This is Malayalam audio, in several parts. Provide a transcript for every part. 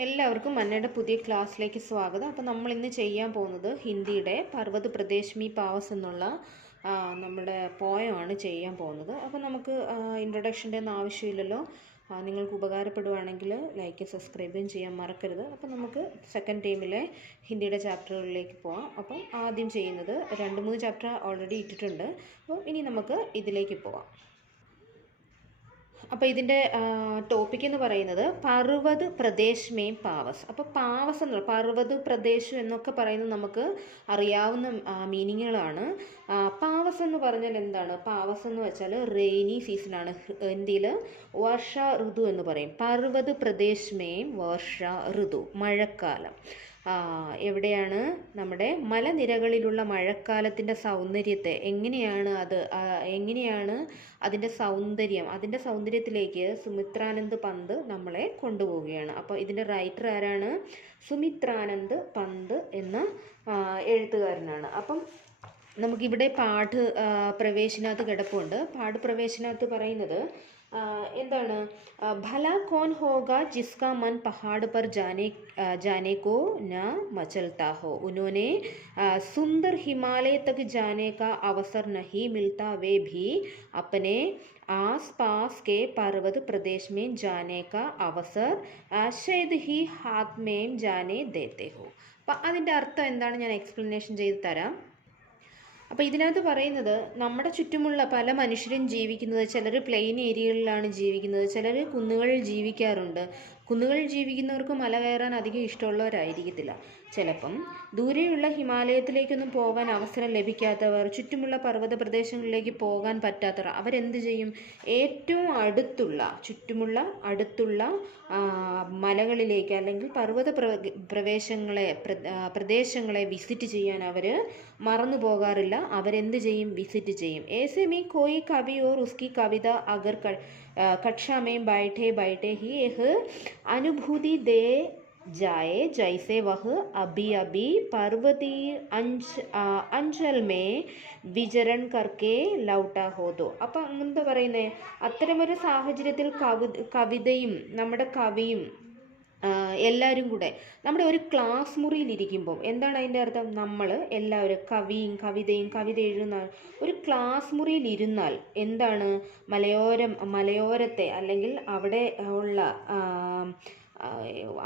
എല്ലാവർക്കും മന്നയുടെ പുതിയ ക്ലാസ്സിലേക്ക് സ്വാഗതം. അപ്പോൾ നമ്മൾ ഇന്ന് ചെയ്യാൻ പോകുന്നത് ഹിന്ദിയുടെ പർവ്വത് പ്രദേശ് മീ പാവസ് എന്നുള്ള നമ്മുടെ പോയമാണ് ചെയ്യാൻ പോകുന്നത്. അപ്പോൾ നമുക്ക് ഇൻട്രൊഡക്ഷൻ്റെ ഒന്നും ആവശ്യമില്ലല്ലോ. നിങ്ങൾക്ക് ഉപകാരപ്പെടുവാണെങ്കിൽ ലൈക്ക് സബ്സ്ക്രൈബും ചെയ്യാൻ മറക്കരുത്. അപ്പോൾ നമുക്ക് സെക്കൻഡ് ടൈമിലെ ഹിന്ദിയുടെ ചാപ്റ്ററുകളിലേക്ക് പോകാം. അപ്പം ആദ്യം ചെയ്യുന്നത് 2-3 ചാപ്റ്റർ ഓൾറെഡി ഇട്ടിട്ടുണ്ട്. അപ്പോൾ ഇനി നമുക്ക് ഇതിലേക്ക് പോകാം. അപ്പോൾ ഇതിൻ്റെ ടോപ്പിക് എന്ന് പറയുന്നത് പർവ്വത് പ്രദേശ് മേം പാവസ്. അപ്പോൾ പാവസ് എന്ന് പർവ്വത് പ്രദേശ് എന്നൊക്കെ പറയുന്നത് നമുക്ക് അറിയാവുന്ന മീനിങ്ങുകളാണ്. പാവസ് എന്ന് പറഞ്ഞാൽ എന്താണ്? പാവസ് എന്ന് വെച്ചാൽ റെയിനി സീസണാണ്. ഇന്ത്യയിൽ വർഷ ഋതു എന്ന് പറയും. പർവ്വത് പ്രദേശ് മേം വർഷ ഋതു, മഴക്കാലം. എവിടെയാണ്? നമ്മുടെ മലനിരകളിലുള്ള മഴക്കാലത്തിൻ്റെ സൗന്ദര്യത്തെ എങ്ങനെയാണ് അതിൻ്റെ സൗന്ദര്യത്തിലേക്ക് സുമിത്രാനന്ദ് പന്ത് നമ്മളെ കൊണ്ടുപോവുകയാണ്. അപ്പോൾ ഇതിൻ്റെ റൈറ്റർ ആരാണ്? സുമിത്രാനന്ദ് പന്ത് എന്ന എഴുത്തുകാരനാണ്. അപ്പം നമുക്കിവിടെ പ്രവേശനകത്ത് കിടപ്പുണ്ട്. പ്രവേശനകത്ത് പറയുന്നത് എന്താണ്? ഭല കോൻ ഹോഗ ജിസ്കാ മൻ പഹാഡ് പർ जाने को न मचलता हो, उन्होंने सुंदर हिमालय तक जाने का अवसर नहीं मिलता, वे भी अपने आस पास के पर्वत प्रदेश में जाने का अवसर शायद ही हाथ में जाने देते हो. അപ്പം അതിൻ്റെ അർത്ഥം എന്താണ് ഞാൻ എക്സ്പ്ലനേഷൻ ചെയ്ത് തരാം. അപ്പോൾ ഇതിനകത്ത് പറയുന്നത് നമ്മുടെ ചുറ്റുമുള്ള പല മനുഷ്യരും ജീവിക്കുന്നത്, ചിലർ പ്ലെയിൻ ഏരിയകളിലാണ് ജീവിക്കുന്നത്, ചിലർ കുന്നുകളിൽ ജീവിക്കാറുണ്ട്. കുന്നുകളിൽ ജീവിക്കുന്നവർക്ക് മല കയറാൻ അധികം ഇഷ്ടമുള്ളവരായിരിക്കത്തില്ല. ചിലപ്പം ദൂരെയുള്ള ഹിമാലയത്തിലേക്കൊന്നും പോകാൻ അവസരം ലഭിക്കാത്തവർ, ചുറ്റുമുള്ള പർവ്വത പ്രദേശങ്ങളിലേക്ക് പോകാൻ പറ്റാത്തവർ, അവരെന്ത് ചെയ്യും? ഏറ്റവും ചുറ്റുമുള്ള അടുത്തുള്ള മലകളിലേക്ക് അല്ലെങ്കിൽ പർവ്വത പ്രദേശങ്ങളെ വിസിറ്റ് ചെയ്യാൻ അവർ മറന്നു പോകാറില്ല. അവരെന്ത് ചെയ്യും? വിസിറ്റ് ചെയ്യും. ऐसे में कोई कवि और उसकी कविता अगर कक्षा में बैठे ही यह अनुभूति दे जाए जैसे वह अभी पर्वतीय अंचल में വിചരൺ കർക്കെ ലൗട്ടാ ഹോതോ. അപ്പം എന്താ പറയുന്നത്? അത്തരമൊരു സാഹചര്യത്തിൽ കവിതയും നമ്മുടെ കവിയും എല്ലാവരും കൂടെ നമ്മുടെ ഒരു ക്ലാസ് മുറിയിലിരിക്കുമ്പോൾ എന്താണ് അതിൻ്റെ അർത്ഥം? നമ്മൾ എല്ലാവരും കവിത എഴുതുന്ന ഒരു ക്ലാസ് മുറിയിലിരുന്നാൽ എന്താണ്? മലയോരത്തെ അല്ലെങ്കിൽ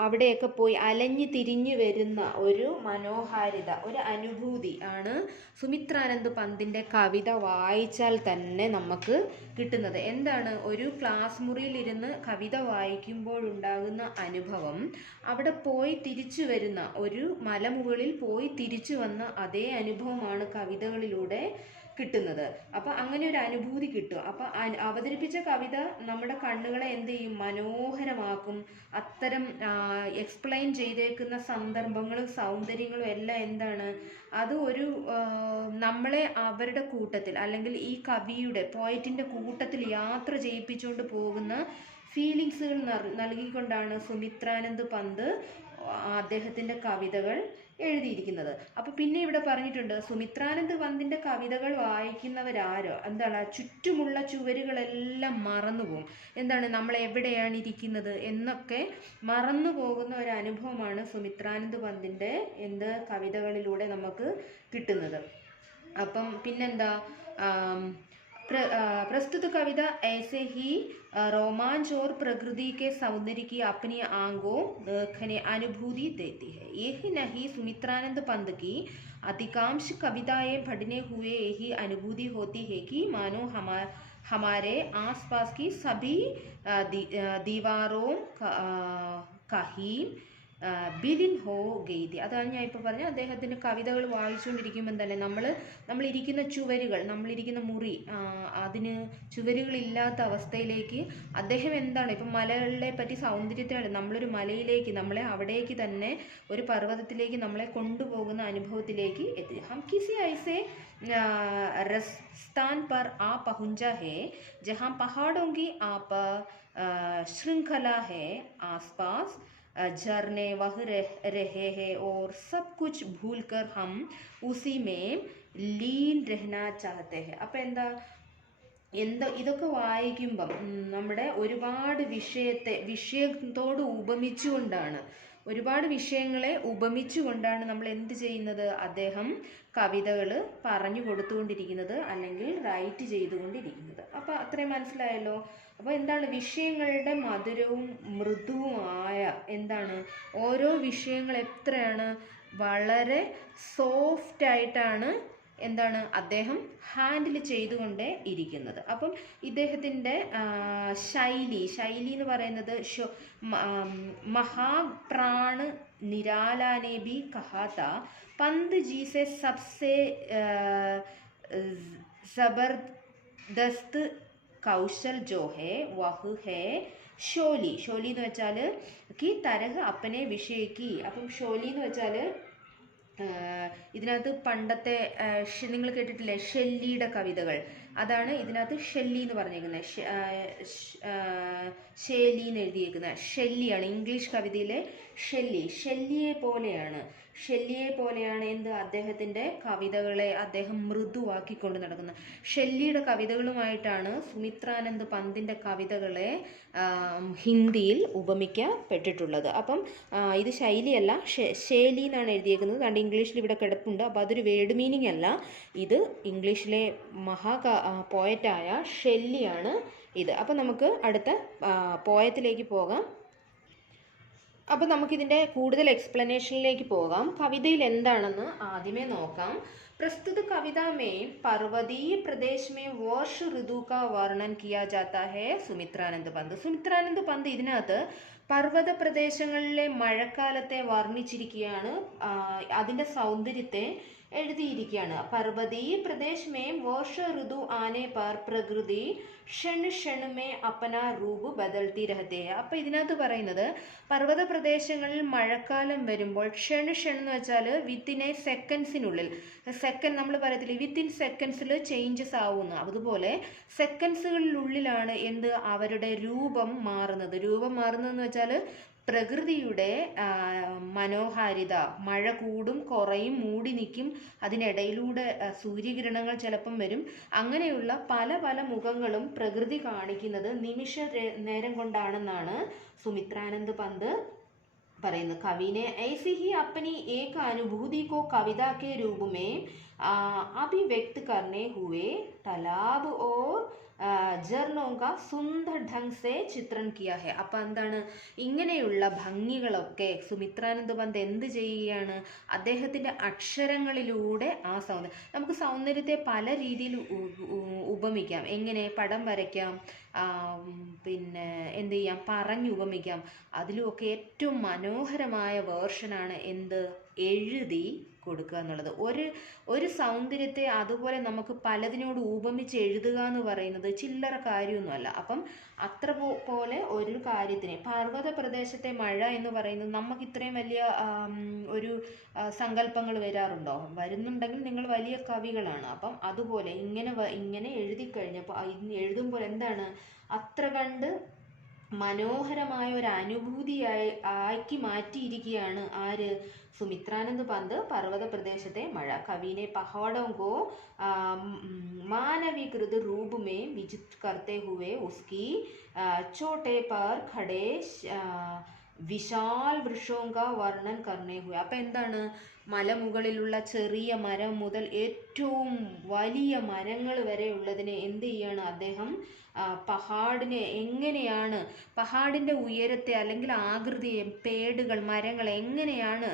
അവിടെയൊക്കെ പോയി അലഞ്ഞു തിരിഞ്ഞു വരുന്ന ഒരു മനോഹാരിത, ഒരു അനുഭൂതി ആണ് സുമിത്രാനന്ദ് പന്തിൻ്റെ കവിത വായിച്ചാൽ തന്നെ നമുക്ക് കിട്ടുന്നത്. എന്താണ്? ഒരു ക്ലാസ് മുറിയിലിരുന്ന് കവിത വായിക്കുമ്പോഴുണ്ടാകുന്ന അനുഭവം, അവിടെ പോയി തിരിച്ചു വരുന്ന ഒരു മലമുകളിൽ പോയി തിരിച്ചു വന്ന അതേ അനുഭവമാണ് കവിതകളിലൂടെ കിട്ടുന്നത്. അപ്പം അങ്ങനെ ഒരു അനുഭൂതി കിട്ടും. അപ്പം അവതരിപ്പിച്ച കവിത നമ്മുടെ കണ്ണുകളെ എന്ത് ചെയ്യും? മനോഹരമാക്കും. അത്തരം എക്സ്പ്ലെയിൻ ചെയ്തേക്കുന്ന സന്ദർഭങ്ങളും സൗന്ദര്യങ്ങളും എല്ലാം എന്താണ്? അത് ഒരു നമ്മളെ അവരുടെ കൂട്ടത്തിൽ അല്ലെങ്കിൽ ഈ കവിയുടെ പോയറ്റിൻ്റെ കൂട്ടത്തിൽ യാത്ര ചെയ്യിപ്പിച്ചുകൊണ്ട് പോകുന്ന ഫീലിങ്സുകൾ നൽകിക്കൊണ്ടാണ് സുമിത്രാനന്ദ് പന്ത് അദ്ദേഹത്തിൻ്റെ കവിതകൾ എഴുതിയിരിക്കുന്നത്. അപ്പോൾ പിന്നെ ഇവിടെ പറഞ്ഞിട്ടുണ്ട്, സുമിത്രാനന്ദ് പന്തിൻ്റെ കവിതകൾ വായിക്കുന്നവരാരോ എന്താണ്? ചുറ്റുമുള്ള ചുവരുകളെല്ലാം മറന്നുപോകും. എന്താണ്? നമ്മൾ എവിടെയാണ് ഇരിക്കുന്നത് എന്നൊക്കെ മറന്നു പോകുന്ന ഒരു അനുഭവമാണ് സുമിത്രാനന്ദ് പന്തിൻ്റെ കവിതകളിലൂടെ നമുക്ക് കിട്ടുന്നത്. അപ്പം പിന്നെന്താ? प्रस्तुत कविता ऐसे ही रोमांच और प्रकृति के सौंदर्य की अपनी आंखों देखने अनुभूति देती है. यही नहीं, सुमित्रानंद पंत की अधिकांश कविताएं पढ़ने हुए यही अनुभूति होती है कि मानो हमारे आसपास की सभी दीवारों का ही ബിലിൻ ഹോ ഗെയ്തി. അതാണ് ഞാൻ ഇപ്പോൾ പറഞ്ഞത്. അദ്ദേഹത്തിൻ്റെ കവിതകൾ വായിച്ചുകൊണ്ടിരിക്കുമ്പം തന്നെ നമ്മളിരിക്കുന്ന ചുവരുകൾ, നമ്മളിരിക്കുന്ന മുറി, അതിന് ചുവരുകളില്ലാത്ത അവസ്ഥയിലേക്ക് അദ്ദേഹം എന്താണ് ഇപ്പം മലകളെ പറ്റി സൗന്ദര്യത്തിനാണ് നമ്മളൊരു മലയിലേക്ക്, നമ്മളെ അവിടേക്ക് തന്നെ ഒരു പർവ്വതത്തിലേക്ക് നമ്മളെ കൊണ്ടുപോകുന്ന അനുഭവത്തിലേക്ക് എത്തി. ഹം കിസി ഐസെ रस्तान पर आ पहुंचा है जहां पहाड़ों की आप श्रृंखला है, आसपास झरने वह रहे हैं और सब कुछ भूलकर हम उसी में लीन रहना चाहते हैं. അപ്പം എന്താ? ഇതൊക്കെ വായിക്കുമ്പം നമ്മുടെ ഒരുപാട് വിഷയത്തോട് ഉപമിച്ചുകൊണ്ടാണ്, ഒരുപാട് വിഷയങ്ങളെ ഉപമിച്ചുകൊണ്ടാണ് നമ്മൾ എന്ത് ചെയ്യുന്നത്, അദ്ദേഹം കവിതകൾ പറഞ്ഞു കൊടുത്തുകൊണ്ടിരിക്കുന്നത് അല്ലെങ്കിൽ റൈറ്റ് ചെയ്തുകൊണ്ടിരിക്കുന്നത്. അപ്പോൾ അത്രയും മനസ്സിലായല്ലോ. അപ്പോൾ എന്താണ്, വിഷയങ്ങളുടെ മധുരവും മൃദുവുമായ എന്താണ് ഓരോ വിഷയങ്ങൾ എത്രയാണ് വളരെ സോഫ്റ്റായിട്ടാണ് എന്താണ് അദ്ദേഹം ഹാൻഡിൽ ചെയ്തുകൊണ്ടേ ഇരിക്കുന്നത്. അപ്പം ഇദ്ദേഹത്തിൻ്റെ ശൈലി എന്ന് പറയുന്നത് മഹാപ്രാൺ നിരാലാനെ ബി കഹാത്ത പന്ത് ജി സെ സബ്സെ ജബർദസ്ത് കൗശൽ ജോ ഹേ വഹ് ഹേ ഷോലി. ഷോലി എന്ന് വെച്ചാൽ കി തരഹ് അപ്പനെ വിഷയക്കി. അപ്പം ഷോലി എന്ന് വെച്ചാൽ ഇതിനകത്ത് പണ്ടത്തെ നിങ്ങൾ കേട്ടിട്ടില്ലേ ഷെല്ലിയുടെ കവിതകൾ, അതാണ് ഇതിനകത്ത് ഷെല്ലി എന്ന് പറഞ്ഞേക്കുന്നത്. ഷേലി എന്ന് എഴുതിയേക്കുന്നത് ഷെല്ലിയാണ്. ഇംഗ്ലീഷ് കവിതയിലെ ഷെല്ലിയെ പോലെയാണ് എന്ത് അദ്ദേഹത്തിൻ്റെ കവിതകളെ അദ്ദേഹം മൃദുവാക്കിക്കൊണ്ട് നടക്കുന്നത്. ഷെല്ലിയുടെ കവിതകളുമായിട്ടാണ് സുമിത്രാനന്ദ് പന്തിൻ്റെ കവിതകളെ ഹിന്ദിയിൽ ഉപമിക്കപ്പെട്ടിട്ടുള്ളത്. അപ്പം ഇത് ശൈലിയല്ല, ഷേലി എന്നാണ് എഴുതിയേക്കുന്നത്. അതുകൊണ്ട് ഇംഗ്ലീഷിൽ ഇവിടെ കിടപ്പുണ്ട്. അപ്പോൾ അതൊരു വേർഡ് മീനിങ് അല്ല, ഇത് ഇംഗ്ലീഷിലെ പോയറ്റായ ഷെല്ലിയാണ് ഇത്. അപ്പം നമുക്ക് അടുത്ത പോയത്തിലേക്ക് പോകാം. അപ്പോൾ നമുക്കിതിൻ്റെ കൂടുതൽ എക്സ്പ്ലനേഷനിലേക്ക് പോകാം. കവിതയിൽ എന്താണെന്ന് ആദ്യമേ നോക്കാം. प्रस्तुत कविता में पर्वतीय प्रदेश में वर्ष ऋतु का वर्णन किया जाता है. സുമിത്രാനന്ദ് പന്ത് ഇതിനകത്ത് പർവ്വത പ്രദേശങ്ങളിലെ മഴക്കാലത്തെ വർണ്ണിച്ചിരിക്കുകയാണ്, അതിൻ്റെ സൗന്ദര്യത്തെ എഴുതിയിരിക്കുകയാണ്. पर्वतीय प्रदेश में वर्ष ऋतु आने पर प्रकृति ക്ഷൺ ക്ഷണമേ അപ്പന രൂപ് ബദൽത്തി രഹത്തെ. അപ്പോൾ ഇതിനകത്ത് പറയുന്നത് പർവ്വത പ്രദേശങ്ങളിൽ മഴക്കാലം വരുമ്പോൾ ക്ഷൺ എന്ന് വെച്ചാൽ വിത്തിനെ സെക്കൻഡ്സിനുള്ളിൽ, നമ്മൾ പറയത്തില്ലേ വിത്തിൻ സെക്കൻഡ്സിൽ ചേഞ്ചസ് ആവുന്ന, അതുപോലെ സെക്കൻഡ്സുകളിലുള്ളിലാണ് എന്ത് അവരുടെ രൂപം മാറുന്നതെന്ന് വെച്ചാൽ പ്രകൃതിയുടെ മനോഹാരിത, മഴ കൂടും കുറയും മൂടി നിൽക്കും, അതിനിടയിലൂടെ സൂര്യകിരണങ്ങൾ ചിലപ്പം വരും, അങ്ങനെയുള്ള പല പല മുഖങ്ങളും പ്രകൃതി കാണിക്കുന്നത് നിമിഷ നേരം കൊണ്ടാണെന്നാണ് സുമിത്രാനന്ദ് പന്ത് പറയുന്നത്. കവിനെ ऐसी ही अपनी एक अनुभूति को कविता के रूप में अभिव्यक्त करने हुए तालाब और ജർണോങ്ക സുന്ദർ ഢങ് സെ ചിത്രം കിയാ ഹെ. അപ്പം എന്താണ്, ഇങ്ങനെയുള്ള ഭംഗികളൊക്കെ സുമിത്രാനന്ദ് പന്ത് എന്ത് ചെയ്യുകയാണ്, അദ്ദേഹത്തിൻ്റെ അക്ഷരങ്ങളിലൂടെ നമുക്ക് സൗന്ദര്യത്തെ പല രീതിയിൽ ഉപമിക്കാം. എങ്ങനെ പടം വരയ്ക്കാം, പിന്നെ എന്ത് ചെയ്യാം, ഉപമിക്കാം. അതിലുമൊക്കെ ഏറ്റവും മനോഹരമായ വേർഷനാണ് എന്ത്, എഴുതി കൊടുക്കുക എന്നുള്ളത്. ഒരു സൗന്ദര്യത്തെ അതുപോലെ നമുക്ക് പലതിനോട് ഉപമിച്ച് എഴുതുക എന്ന് പറയുന്നത് ചില്ലറ കാര്യമൊന്നുമല്ല. അപ്പം അത്ര പോലെ ഒരു കാര്യത്തിനെ, പർവ്വത പ്രദേശത്തെ മഴ എന്ന് പറയുന്നത് നമുക്ക് ഇത്രയും വലിയ ഒരു സങ്കല്പങ്ങൾ വരാറുണ്ടോ? വരുന്നുണ്ടെങ്കിൽ നിങ്ങൾ വലിയ കവികളാണ്. അപ്പം അതുപോലെ ഇങ്ങനെ എഴുതി കഴിഞ്ഞപ്പോൾ എഴുതുമ്പോൾ എന്താണ്, അത്ര കണ്ട് മനോഹരമായ ഒരു അനുഭൂതിയാക്കി മാറ്റിയിരിക്കുകയാണ് ആര്, സുമിത്രാനന്ദ് പന്ത് പർവ്വത പ്രദേശത്തെ മഴ. കവിനെ പഹാഡോं को मानवीकृत रूप में विजित करते हुए उसकी चोटे पर खड़े വിശാൽ വൃക്ഷോങ്ക വർണ്ണൻ കർണേ ഹുവ. അപ്പം എന്താണ്, മലമുകളിലുള്ള ചെറിയ മരം മുതൽ ഏറ്റവും വലിയ മരങ്ങൾ വരെ ഉള്ളതിനെ എന്ത് ചെയ്യാണ് അദ്ദേഹം, പഹാഡിനെ എങ്ങനെയാണ്, പഹാഡിൻ്റെ ഉയരത്തെ അല്ലെങ്കിൽ ആകൃതിയെ, പേടുകൾ മരങ്ങൾ എങ്ങനെയാണ്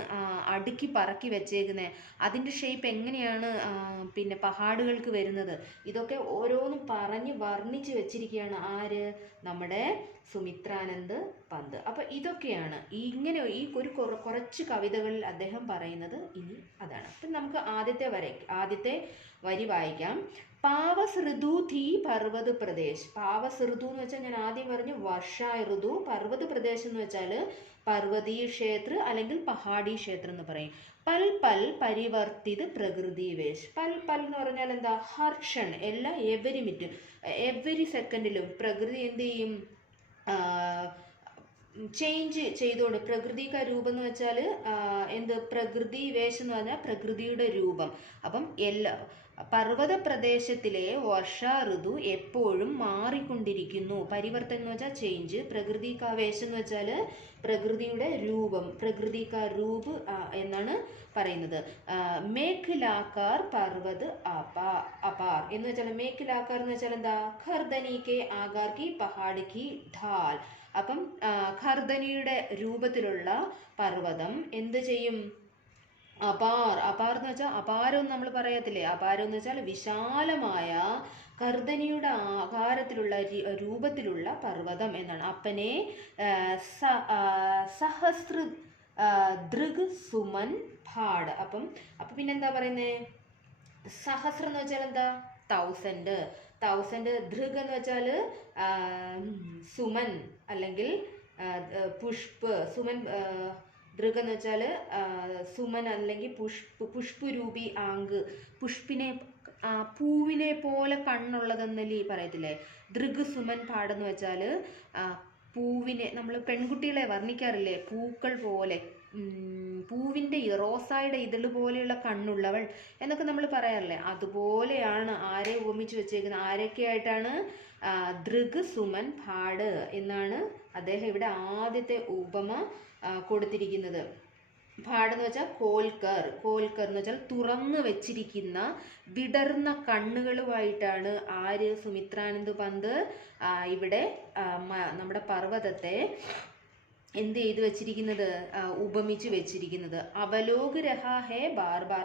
അടുക്കി പറക്കി വെച്ചേക്കുന്നത്, അതിൻ്റെ ഷേപ്പ് എങ്ങനെയാണ് പിന്നെ പഹാഡുകൾക്ക് വരുന്നത്, ഇതൊക്കെ ഓരോന്നും പറഞ്ഞ് വർണ്ണിച്ച് വെച്ചിരിക്കുകയാണ് ആര്, നമ്മുടെ സുമിത്രാനന്ദ് പന്ത്. അപ്പം ഇതൊക്കെയാണ് ഇങ്ങനെ ഒരു കുറച്ച് കവിതകളിൽ അദ്ദേഹം പറയുന്നത്. ഇനി അതാണ്. അപ്പം നമുക്ക് ആദ്യത്തെ വരി വായിക്കാം. പാവസ് ഋതു ധീ പർവ്വത് പ്രദേശ്. പാവസ് ഋതു എന്ന് വെച്ചാൽ ഞാൻ ആദ്യം പറഞ്ഞു വർഷ ഋതു. പർവ്വത് പ്രദേശം എന്ന് വെച്ചാൽ പർവ്വതീയ ക്ഷേത്ര അല്ലെങ്കിൽ പഹാഡി ക്ഷേത്രം എന്ന് പറയും. പൽ പൽ പരിവർത്തിത് പ്രകൃതി വേഷ്. പൽ എന്ന് പറഞ്ഞാൽ എന്താ, ഹർഷൻ, എല്ലാ എവരി സെക്കൻഡിലും പ്രകൃതി എന്ത് ചെയ്യും, ചേഞ്ച് ചെയ്തുകൊണ്ട് പ്രകൃതി കാ രൂപം എന്ന് വെച്ചാൽ എന്ത് പ്രകൃതി വേഷം എന്ന് പറഞ്ഞാൽ പ്രകൃതിയുടെ രൂപം. അപ്പം പർവ്വത പ്രദേശത്തിലെ വർഷ ഋതു എപ്പോഴും മാറിക്കൊണ്ടിരിക്കുന്നു. പരിവർത്തനം എന്ന് വെച്ചാൽ ചേഞ്ച്. പ്രകൃതി കാ വേഷം എന്ന് വെച്ചാൽ പ്രകൃതിയുടെ രൂപം, പ്രകൃതി കാ രൂപ് എന്നാണ് പറയുന്നത്. മേഖലാക്കാർ പർവ്വത് അപാർ എന്ന് വെച്ചാൽ മേഖലാക്കാർ എന്ന് വെച്ചാൽ എന്താ ഖർദനി കെ ആകാർ കി പഹാഡ് കി ഢാൽ. അപ്പം ഖർദനിയുടെ രൂപത്തിലുള്ള പർവ്വതം എന്ത് ചെയ്യും? അപാർ. അപാർ എന്ന് വെച്ചാൽ അപാരം എന്ന് നമ്മൾ പറയത്തില്ലേ, അപാരം എന്ന് വെച്ചാൽ വിശാലമായ കർദനിയുടെ ആകാരത്തിലുള്ള രൂപത്തിലുള്ള പർവ്വതം എന്നാണ്. അപ്പനെ സഹസ്ര ദൃഗ് സുമൻ ഭാഡ്. അപ്പം പിന്നെന്താ പറയുന്നത്? സഹസ്രം എന്ന് വെച്ചാൽ എന്താ 1000. ദൃഗ് എന്ന് വെച്ചാൽ സുമൻ അല്ലെങ്കിൽ പുഷ്പ്. സുമൻ ദൃഗ് എന്ന് വെച്ചാൽ സുമൻ അല്ലെങ്കിൽ പുഷ്പരൂപി ആങ്ക്. പൂവിനെ പോലെ കണ്ണുള്ളതെന്നല്ലേ പറയത്തില്ലേ. ദൃഗ് സുമൻ പാടെന്ന് വെച്ചാൽ പൂവിനെ നമ്മൾ പെൺകുട്ടികളെ വർണ്ണിക്കാറില്ലേ, പൂക്കൾ പോലെ, പൂവിൻ്റെ റോസായുടെ ഇതള് പോലെയുള്ള കണ്ണുള്ളവൾ എന്നൊക്കെ നമ്മൾ പറയാറില്ലേ. അതുപോലെയാണ് ആരെ ഉപമിച്ച് വെച്ചേക്കുന്നത്, ആരൊക്കെയായിട്ടാണ്? ദൃഗ് സുമൻ ഭാഡ് എന്നാണ് അദ്ദേഹം ഇവിടെ ആദ്യത്തെ ഉപമ കൊടുത്തിരിക്കുന്നത്. ഭാഡ് എന്ന് വെച്ചാൽ കോൽക്കർ. കോൽക്കർ എന്ന് വെച്ചാൽ തുറന്നു വെച്ചിരിക്കുന്ന വിടർന്ന കണ്ണുകളുമായിട്ടാണ് ആര്? സുമിത്രാനന്ദ് പന്ത് ഇവിടെ നമ്മുടെ പർവ്വതത്തെ എന്ത് ചെയ്ത് വെച്ചിരിക്കുന്നത്? ഉപമിച്ച് വെച്ചിരിക്കുന്നത്. അവലോക് രഹാ ഹേ ബാർ ബാർ.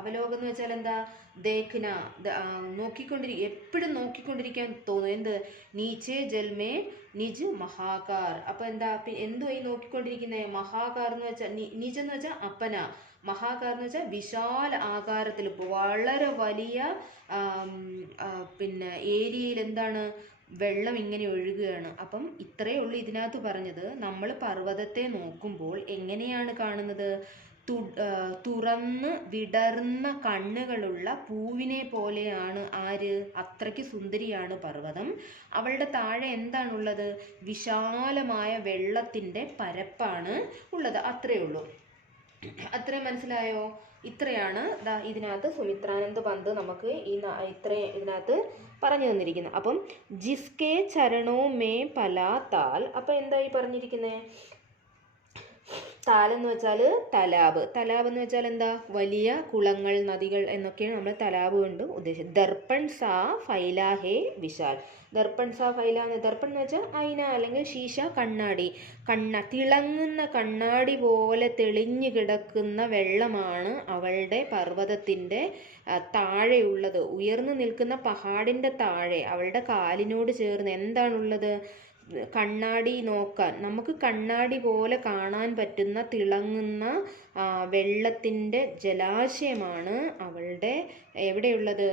അവലോകം എന്ന് വെച്ചാൽ എന്താ? ദേഖ്ന, എപ്പോഴും നോക്കിക്കൊണ്ടിരിക്കാൻ തോന്നും. എന്ത്? നീച്ചേ ജൽമേ നിജ് മഹാകാർ. അപ്പൊ എന്താ? എന്തുവായി നോക്കിക്കൊണ്ടിരിക്കുന്നത്? മഹാകാർ എന്ന് വെച്ചാൽ നിജ് എന്ന് വെച്ചാൽ അപ്പന, മഹാകാർ എന്ന് വെച്ചാൽ വിശാല ആകാരത്തിൽ വളരെ വലിയ ഏരിയയിൽ എന്താണ്? വെള്ളം ഇങ്ങനെ ഒഴുകുകയാണ്. അപ്പം ഇത്രയേ ഉള്ളൂ ഇതിനകത്ത് പറഞ്ഞത്. നമ്മൾ പർവ്വതത്തെ നോക്കുമ്പോൾ എങ്ങനെയാണ് കാണുന്നത്? തുറന്ന് വിടർന്ന കണ്ണുകളുള്ള പൂവിനെ പോലെയാണ് ആര്? അത്രയ്ക്ക് സുന്ദരിയാണ് പർവ്വതം. അവളുടെ താഴെ എന്താണുള്ളത്? വിശാലമായ വെള്ളത്തിൻ്റെ പരപ്പാണ് ഉള്ളത്. അത്രയേ ഉള്ളൂ. അത്രയും മനസ്സിലായോ? ഇത്രയാണ് ഇതിനകത്ത് സുമിത്രാനന്ദ് പന്ത് നമുക്ക് ഇതിനകത്ത് പറഞ്ഞു തന്നിരിക്കുന്നത്. അപ്പം ജിസ്കെ ചരണോ മേ പലാ താൽ. അപ്പം എന്തായി പറഞ്ഞിരിക്കുന്നത്? താലെന്ന് വെച്ചാൽ തലാബ്. തലാബ് എന്ന് വെച്ചാൽ എന്താ? വലിയ കുളങ്ങൾ, നദികൾ എന്നൊക്കെയാണ് നമ്മൾ തലാബ് കൊണ്ട് ഉദ്ദേശിച്ചത്. ദർപ്പൺ സാ ഫൈലാ ഹേ വിശാൽ. ദർപ്പൺ സാ ഫൈല. ദർപ്പൺ എന്ന് വെച്ചാൽ ഐന അല്ലെങ്കിൽ ശീശ, കണ്ണാടി. തിളങ്ങുന്ന കണ്ണാടി പോലെ തെളിഞ്ഞു കിടക്കുന്ന വെള്ളമാണ് അവളുടെ പർവ്വതത്തിൻ്റെ താഴെയുള്ളത്. ഉയർന്നു നിൽക്കുന്ന പഹാഡിൻ്റെ താഴെ അവളുടെ കാലിനോട് ചേർന്ന് എന്താണുള്ളത്? കണ്ണാടി നോക്കാൻ, നമുക്ക് കണ്ണാടി പോലെ കാണാൻ പറ്റുന്ന തിളങ്ങുന്ന വെള്ളത്തിൻ്റെ ജലാശയമാണ് അവളുടെ എവിടെയുള്ളത്?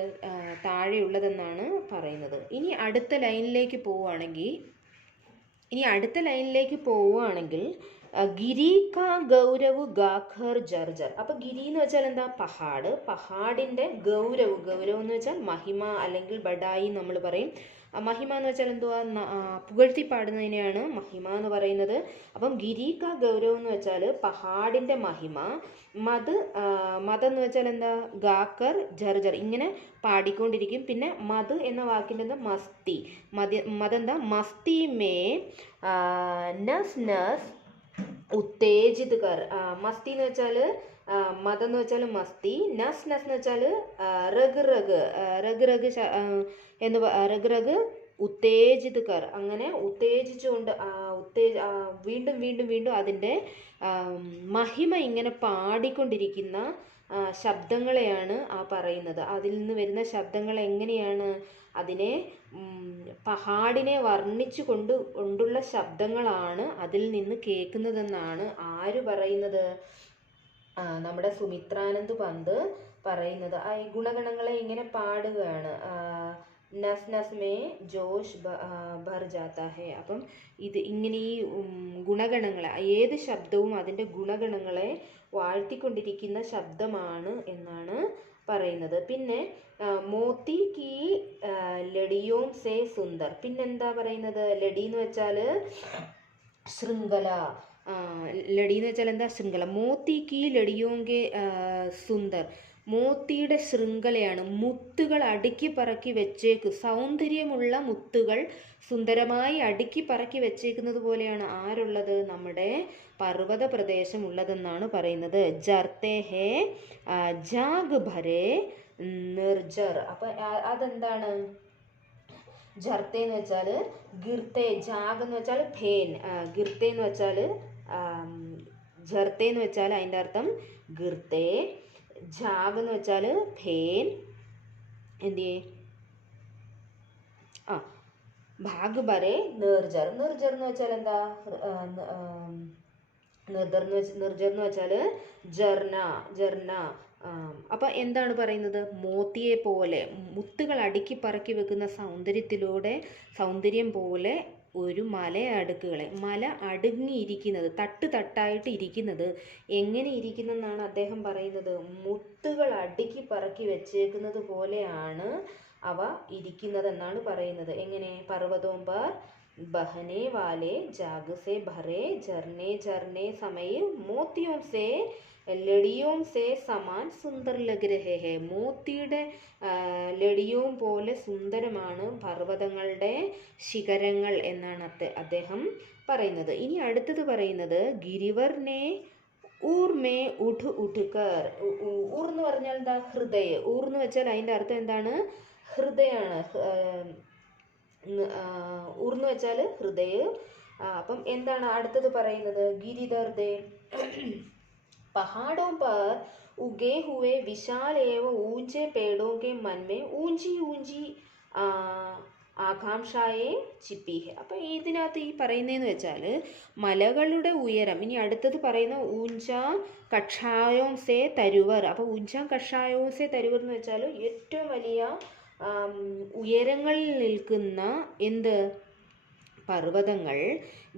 താഴെയുള്ളതെന്നാണ് പറയുന്നത്. ഇനി അടുത്ത ലൈനിലേക്ക് പോവുകയാണെങ്കിൽ ഗിരി കാ ഗൗരവ് ഗാഖർ ജർജർ. അപ്പോൾ ഗിരി എന്ന് വെച്ചാൽ എന്താ? പഹാഡ്. പഹാഡിൻ്റെ ഗൗരവ് എന്ന് വെച്ചാൽ മഹിമ അല്ലെങ്കിൽ ബഡായി നമ്മൾ പറയും. മഹിമ എന്ന് വെച്ചാൽ എന്തുവാ? പുകഴ്ത്തി പാടുന്നതിനെയാണ് മഹിമ എന്ന് പറയുന്നത്. അപ്പം ഗിരി കാ ഗൗരവ് എന്ന് വെച്ചാൽ പഹാഡിൻ്റെ മഹിമ. മത് എന്ന് വെച്ചാൽ എന്താ? ഗാക്കർ ജർജർ, ഇങ്ങനെ പാടിക്കൊണ്ടിരിക്കും. പിന്നെ മത് എന്ന വാക്കിൻ്റെ എന്താ? മസ്തി. മതെന്താ? മസ്തി മേ നസ് നസ് ഉത്തേജിത് കർ. മസ്തി എന്ന് വെച്ചാൽ മതെന്ന് വെച്ചാൽ മസ്തി. നസ് എന്ന് വെച്ചാൽ റഗ് ഉത്തേജിത് കർ. അങ്ങനെ ഉത്തേജിച്ചുകൊണ്ട് വീണ്ടും അതിൻ്റെ മഹിമ ഇങ്ങനെ പാടിക്കൊണ്ടിരിക്കുന്ന ശബ്ദങ്ങളെയാണ് പറയുന്നത്. അതിൽ നിന്ന് വരുന്ന ശബ്ദങ്ങൾ എങ്ങനെയാണ്? അതിനെ പഹാഡിനെ വർണ്ണിച്ചു കൊണ്ടുള്ള ശബ്ദങ്ങളാണ് അതിൽ നിന്ന് കേൾക്കുന്നതെന്നാണ് ആര് പറയുന്നത്? നമ്മുടെ സുമിത്രാനന്ദ് പന്ത് പറയുന്നത്. ഈ ഗുണഗണങ്ങളെ ഇങ്ങനെ പാടുകയാണ്. നസ് നസ് മേ ജോഷ് ഭർ ജാത്താ ഹേ. അപ്പം ഇങ്ങനെ ഈ ഗുണഗണങ്ങളെ, ഏത് ശബ്ദവും അതിൻ്റെ ഗുണഗണങ്ങളെ വാഴ്ത്തിക്കൊണ്ടിരിക്കുന്ന ശബ്ദമാണ് എന്നാണ് പറയുന്നത്. പിന്നെ മോത്തി കി ലഡിയോം സേ സുന്ദർ. പിന്നെന്താ പറയുന്നത്? ലഡി എന്ന് വെച്ചാൽ ശൃംഖല. ലടി എന്ന് വെച്ചാൽ എന്താ? ശൃംഖല. മോത്തി കി ലടിയോങ്കെ സുന്ദർ. മോത്തിയുടെ ശൃംഖലയാണ്. മുത്തുകൾ അടുക്കി പറക്കി വെച്ചേക്ക്. സൗന്ദര്യമുള്ള മുത്തുകൾ സുന്ദരമായി അടുക്കി പറക്കി വെച്ചേക്കുന്നത് പോലെയാണ് ആരുള്ളത്? നമ്മുടെ പർവ്വത പ്രദേശം ഉള്ളതെന്നാണ് പറയുന്നത്. ജർത്തെ ഹേ ജാഗ് ഭരെ നിർജർ. അപ്പം അതെന്താണ്? ജർത്തെ എന്ന് വെച്ചാൽ ഗിർത്തെ, ജാഗ് എന്ന് വെച്ചാൽ ഫേൻ, ഗിർത്തെ എന്ന് വെച്ചാൽ ജർത്തെ എന്ന് വെച്ചാൽ അതിൻ്റെ അർത്ഥം ഗിർത്തെ, ജാഗ് എന്ന് വെച്ചാൽ ഫേൻ. എന്തിയേ? ഭാഗ് ബരെ നിർജർ. നിർജർ എന്ന് വെച്ചാൽ എന്താ? നിർജർ എന്ന് വെച്ചാൽ ജർന, ജർന. അപ്പം എന്താണ് പറയുന്നത്? മോത്തിയെ പോലെ, മുത്തുകൾ അടുക്കി പറക്കി വെക്കുന്ന സൗന്ദര്യം പോലെ ഒരു മല അടുങ്ങിയിരിക്കുന്നത്, തട്ടായിട്ട് ഇരിക്കുന്നത്. എങ്ങനെ ഇരിക്കുന്നെന്നാണ് അദ്ദേഹം പറയുന്നത്? മുത്തുകൾ അടുക്കി പറക്കി വെച്ചേക്കുന്നത് പോലെയാണ് അവ ഇരിക്കുന്നതെന്നാണ് പറയുന്നത്. എങ്ങനെ? പർവ്വതോം പർ ബഹനെ വാലെ ജാഗ് സെ ഭരെ ജർനെ ജർനെ സമയ മോത്തിയോം സെ ലടിയോം സെ സമാൻ സുന്ദർ ലഗ് രഹേ ഹേ. മോത്തിയുടെ ലടിയോം പോലെ സുന്ദരമാണ് പർവ്വതങ്ങളുടെ ശിഖരങ്ങൾ എന്നാണ് അദ്ദേഹം പറയുന്നത്. ഇനി അടുത്തത് പറയുന്നത് ഗിരിവർനെ ഊർമേ ഉഠ് കർ. ഊർ എന്ന് പറഞ്ഞാൽ എന്താ? ഹൃദയ. ഊർ എന്ന് വെച്ചാൽ അതിൻ്റെ അർത്ഥം എന്താണ്? ഹൃദയാണ്. ഊർ എന്ന് വെച്ചാൽ ഹൃദയ. അപ്പം എന്താണ് അടുത്തത് പറയുന്നത്? ഗിരിധർ ദേ पहाड़ों पर उगे हुए विशाल एवं ऊंचे पेड़ों के मन में ऊंची ऊंची ആകാംക്ഷയെ ചിപ്പി ഹെ. അപ്പം ഇതിനകത്ത് ഈ പറയുന്നതെന്ന് വെച്ചാൽ മലകളുടെ ഉയരം. ഇനി അടുത്തത് പറയുന്ന ഊഞ്ച കക്ഷായോം സേ തരുവർ. അപ്പോൾ ഊഞ്ച കക്ഷായോം സേ തരുവർ എന്ന് വെച്ചാൽ ഏറ്റവും വലിയ ഉയരങ്ങളിൽ നിൽക്കുന്ന എന്ത് പർവ്വതങ്ങൾ.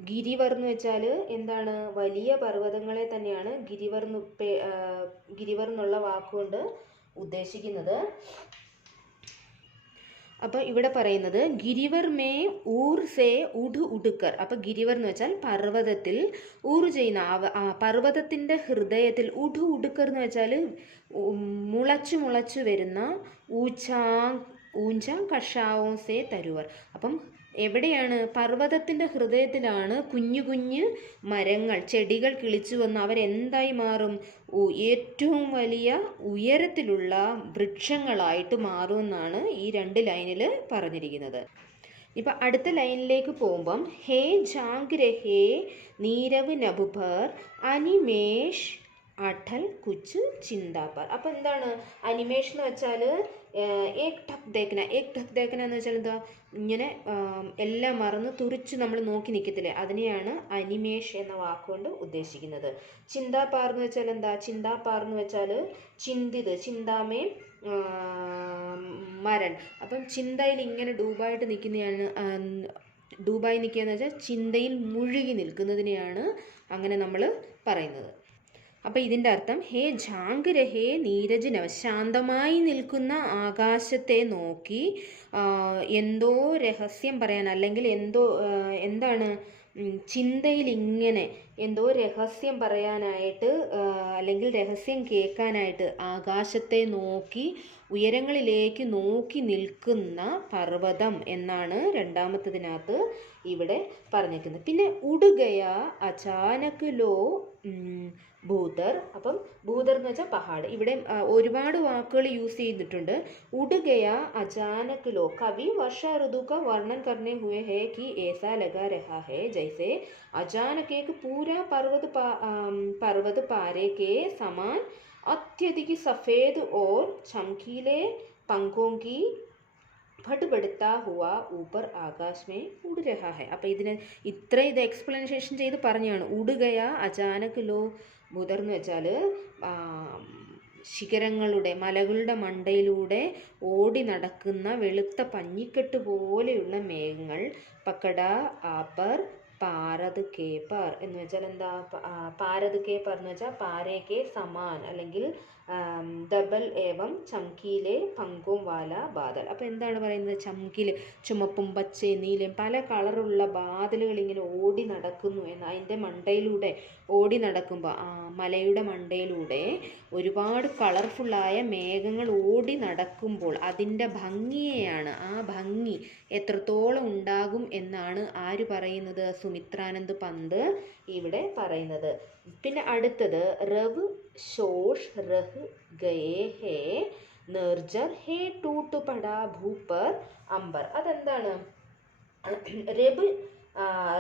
ഗിരിവർ എന്ന് വെച്ചാൽ എന്താണ്? വലിയ പർവ്വതങ്ങളെ തന്നെയാണ് ഗിരിവർ എന്നുള്ള വാക്കുകൊണ്ട് ഉദ്ദേശിക്കുന്നത്. അപ്പോൾ ഇവിടെ പറയുന്നത് ഗിരിവർ മേ ഊർ സേ ഉടുക്കർ. അപ്പോൾ ഗിരിവർ എന്ന് വെച്ചാൽ പർവ്വതത്തിൽ ഊർ ചെയ്യുന്ന, പർവ്വതത്തിൻ്റെ ഹൃദയത്തിൽ. ഉടുക്കർ എന്ന് വെച്ചാൽ മുളച്ചു വരുന്ന. ഊഞ്ച കഷാവോം സേ തരുവർ. അപ്പം എവിടെയാണ്? പർവ്വതത്തിൻ്റെ ഹൃദയത്തിലാണ് കുഞ്ഞു കുഞ്ഞു മരങ്ങൾ, ചെടികൾ കിളിച്ചു വന്ന് അവരെന്തായി മാറും? ഏറ്റവും വലിയ ഉയരത്തിലുള്ള വൃക്ഷങ്ങളായിട്ട് മാറുമെന്നാണ് ഈ 2 ലൈനിൽ പറഞ്ഞിരിക്കുന്നത്. ഇപ്പം അടുത്ത ലൈനിലേക്ക് പോകുമ്പം ഹേ ജാഗ് രഹേ നീരവ് നഭുഭർ അനിമേഷ് അഠൽ കുച്ച് ചിന്താപർ. അപ്പം എന്താണ് അനിമേഷ് എന്ന് വെച്ചാൽ? ഏക് ഠക് ദേഖന എന്ന് വെച്ചാൽ എന്താ? ഇങ്ങനെ എല്ലാം മറന്ന് തുറിച്ച് നമ്മൾ നോക്കി നിൽക്കത്തില്ലേ, അതിനെയാണ് അനിമേഷ് എന്ന വാക്കുകൊണ്ട് ഉദ്ദേശിക്കുന്നത്. ചിന്താപാർ എന്ന് വെച്ചാൽ എന്താ? ചിന്താപാർ എന്ന് വെച്ചാൽ ചിന്താമേ മരൺ. അപ്പം ചിന്തയിൽ ഇങ്ങനെ ഡൂബായിട്ട് നിൽക്കുന്നതാണ്. ഡൂബായി നിൽക്കുക എന്ന് വെച്ചാൽ ചിന്തയിൽ മുഴുകി നിൽക്കുന്നതിനെയാണ് അങ്ങനെ നമ്മൾ പറയുന്നത്. അപ്പോൾ ഇതിൻ്റെ അർത്ഥം ഹേ ജാഗ് രഹേ നീരജ് നവ. ശാന്തമായി നിൽക്കുന്ന ആകാശത്തെ നോക്കി എന്തോ രഹസ്യം പറയാൻ, അല്ലെങ്കിൽ എന്താണ് ചിന്തയിൽ ഇങ്ങനെ എന്തോ രഹസ്യം പറയാനായിട്ട്, അല്ലെങ്കിൽ രഹസ്യം കേൾക്കാനായിട്ട് ആകാശത്തെ നോക്കി ഉയരങ്ങളിലേക്ക് നോക്കി നിൽക്കുന്ന പർവ്വതം എന്നാണ് രണ്ടാമത്തതിനകത്ത് ഇവിടെ പറഞ്ഞിരിക്കുന്നത്. പിന്നെ ഉടുകയ അചാനക് ലോ ഭൂതർ. അപ്പം ഭൂതർ എന്ന് വെച്ചാൽ പഹാഡ്. ഇവിടെ ഒരുപാട് വാക്കുകൾ യൂസ് ചെയ്തിട്ടുണ്ട്. ഉടുകയ അചാനക് ലോ. കവി വർഷ ഋതു का वर्णन करने हुए है कि ऐसा लगा रहा है जैसे अचानक एक पूरा पर्वत पारे के समान अत्यधिक सफ़ेद और चमकीले पंखों की ഭട്ട്പടുത്താ ഹുവ ഊപ്പർ ആകാശമേ ഉഡ് രഹാ ഹെ. അപ്പം ഇത് എക്സ്പ്ലനേഷൻ ചെയ്ത് പറഞ്ഞാണ്. ഉടുകയ അചാനക് ലോ ഭൂതർ എന്ന് വെച്ചാൽ ശിഖരങ്ങളുടെ, മലകളുടെ മണ്ടയിലൂടെ ഓടി നടക്കുന്ന വെളുത്ത പഞ്ഞിക്കെട്ട് പോലെയുള്ള മേഘങ്ങൾ. പക്കട ആപ്പർ പാരത് കെ പർ എന്ന് വെച്ചാൽ എന്താ? പാരത് കെ പർ എന്ന് വെച്ചാൽ പാരേ കെ സമാൻ, അല്ലെങ്കിൽ ദബൽ ഏവം ചംകീലെ പങ്കും വാല ബാദൽ. അപ്പോൾ എന്താണ് പറയുന്നത്? ചംകിൽ ചുമപ്പും പച്ചയും നീലയും പല കളറുള്ള ബാദലുകൾ ഇങ്ങനെ ഓടി നടക്കുന്നു എന്ന്. അതിൻ്റെ മണ്ടയിലൂടെ ഓടി നടക്കുമ്പോൾ, മലയുടെ മണ്ടയിലൂടെ ഒരുപാട് കളർഫുള്ളായ മേഘങ്ങൾ ഓടി നടക്കുമ്പോൾ അതിൻ്റെ ഭംഗിയെയാണ്, ആ ഭംഗി എത്രത്തോളം ഉണ്ടാകും എന്നാണ് ആര് പറയുന്നത്? സുമിത്രാനന്ദ് പന്ത് ഇവിടെ പറയുന്നത്. പിന്നെ അടുത്തത് റവ് ശോഷ് റഹ് ഗയേ ഹേ നിർജർ ഹേ ടൂട്ട് പടാ ഭൂപ്പർ അംബർ. അതെന്താണ്?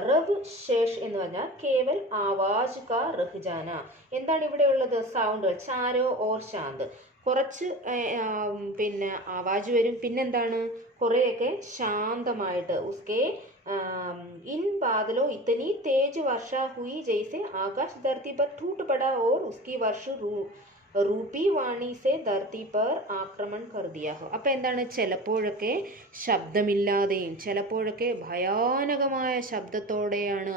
റവ് ശേഷ് എന്ന് പറഞ്ഞാൽ കേവൽ ആവാജ് കാ റഹ് ജാന. എന്താണ് ഇവിടെ ഉള്ളത്? സൗണ്ടുകൾ. ചാരോ ഓർ ശാന്ത്, കുറച്ച് പിന്നെ ആവാജ് വരും, പിന്നെന്താണ്? കുറേയൊക്കെ ശാന്തമായിട്ട്. ഉസ്കെ इन बादलों इतनी तेज वर्षा हुई जैसे आकाश धरती पर टूट पड़ा और उसकी वर्ष റൂപി വാണി സെ ധർത്തി പർ ആക്രമൺ കർ ദിയാ ഹോ. അപ്പോൾ എന്താണ്? ചിലപ്പോഴൊക്കെ ശബ്ദമില്ലാതെയും ചിലപ്പോഴൊക്കെ ഭയാനകമായ ശബ്ദത്തോടെയാണ്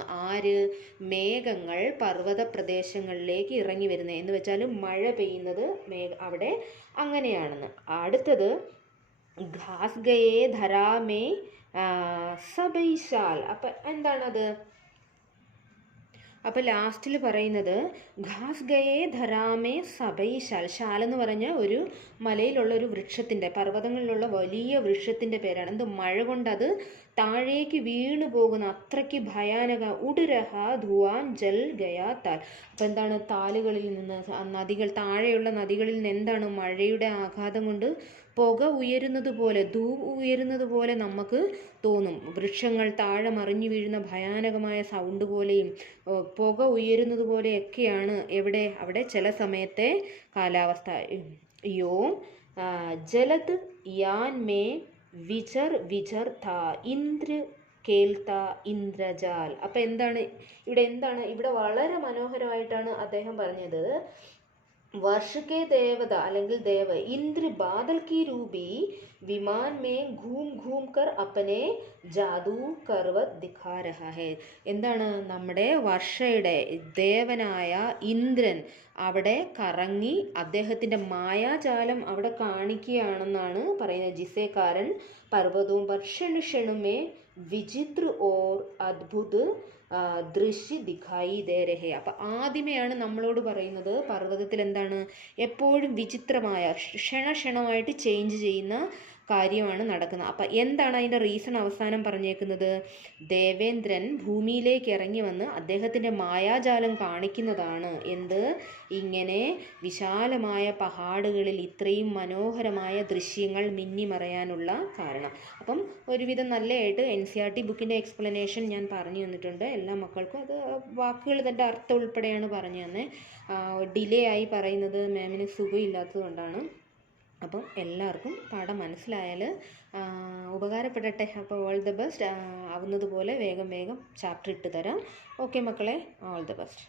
മേഘങ്ങൾ പർവ്വത പ്രദേശങ്ങളിലേക്ക് ഇറങ്ങി വരുന്നത്. എന്ന് വെച്ചാൽ മഴ പെയ്യുന്നത് അവിടെ അങ്ങനെയാണെന്ന്. അടുത്തത് ഘാസ് ഗയേ ധരാമേ സബൈശാൽ. അപ്പം എന്താണത്? അപ്പോൾ ലാസ്റ്റിൽ പറയുന്നത് ഘാസ് ഗയേ ധരാമേ സബൈശാൽ. ശാൽ എന്ന് പറഞ്ഞാൽ ഒരു മലയിലുള്ള ഒരു വൃക്ഷത്തിൻ്റെ, പർവ്വതങ്ങളിലുള്ള വലിയ വൃക്ഷത്തിൻ്റെ പേരാണ്. എന്ത്? മഴ കൊണ്ട് അത് താഴേക്ക് വീണു പോകുന്ന അത്രയ്ക്ക് ഭയാനക. ഉടുരഹ ധുവാൻ ജൽ ഗയാ താൽ. അപ്പോൾ എന്താണ്? താലുകളിൽ നിന്ന്, നദികൾ, താഴെയുള്ള നദികളിൽ നിന്ന് എന്താണ്? മഴയുടെ ആഘാതം കൊണ്ട് പുക ഉയരുന്നത് പോലെ, ധൂപ് ഉയരുന്നത് പോലെ നമുക്ക് തോന്നും. വൃക്ഷങ്ങൾ താഴെ മറിഞ്ഞു വീഴുന്ന ഭയാനകമായ സൗണ്ട് പോലെയും പുക ഉയരുന്നത് പോലെയൊക്കെയാണ് എവിടെ? അവിടെ ചില സമയത്തെ കാലാവസ്ഥ. യോ ജലത് യാൻ മേ വിചർ വിചർ ഥാ ഇന്ദ്ര കേൽത്ത ഇന്ദ്രജാൽ. അപ്പം എന്താണ് ഇവിടെ വളരെ മനോഹരമായിട്ടാണ് അദ്ദേഹം പറഞ്ഞത്. वर्ष के देवता അല്ലെങ്കിൽ ദേവ ഇന്ദ്ര ബാദൽ की रूपी विमान में घूम घूम कर अपने जादू करवत दिखा रहा है. എന്താണ്? നമ്മുടെ വർഷയുടെ ദേവനായ ഇന്ദ്രൻ അവിടെ കറങ്ങി അദ്ദേഹത്തിൻ്റെ മായാജാലം അവിടെ കാണിക്കുകയാണെന്നാണ് പറയുന്നത്. ജിസേ കാരൻ പർവ്വതവും വർഷണ ക്ഷണമേ വിചിത്ര ഓർ അദ്ഭുത ദൃശ്യ ദിഖായി ദേ രഹേ. അപ്പം ആദ്യമേയാണ് നമ്മളോട് പറയുന്നത് പർവ്വതത്തിൽ എന്താണ്? എപ്പോഴും വിചിത്രമായ ക്ഷണമായിട്ട് ചേഞ്ച് ചെയ്യുന്ന കാര്യമാണ് നടക്കുന്നത്. അപ്പം എന്താണ് അതിൻ്റെ റീസൺ? അവസാനം പറഞ്ഞേക്കുന്നത് ദേവേന്ദ്രൻ ഭൂമിയിലേക്ക് ഇറങ്ങി വന്ന് അദ്ദേഹത്തിൻ്റെ മായാജാലം കാണിക്കുന്നതാണ്. എന്ത്? ഇങ്ങനെ വിശാലമായ പഹാടുകളിൽ ഇത്രയും മനോഹരമായ ദൃശ്യങ്ങൾ മിന്നിമറയാനുള്ള കാരണം. അപ്പം ഒരുവിധം നല്ലതായിട്ട് NCERT ബുക്കിൻ്റെ എക്സ്പ്ലനേഷൻ ഞാൻ പറഞ്ഞു തന്നിട്ടുണ്ട്. എല്ലാ മക്കൾക്കും അത് വാക്കുകൾ തന്നെ അർത്ഥം ഉൾപ്പെടെയാണ് പറഞ്ഞു തന്നെ. ഡിലേ ആയി പറയുന്നത് മാമിന് സുഖമില്ലാത്തത് കൊണ്ടാണ്. അപ്പം എല്ലാവർക്കും പാഠം മനസ്സിലായാൽ ഉപകാരപ്പെടട്ടെ. അപ്പോൾ ഓൾ ദ ബെസ്റ്റ്. ആവുന്നത് പോലെ വേഗം ചാപ്റ്റർ ഇട്ട് തരാം. ഓക്കെ മക്കളെ, ഓൾ ദ ബെസ്റ്റ്.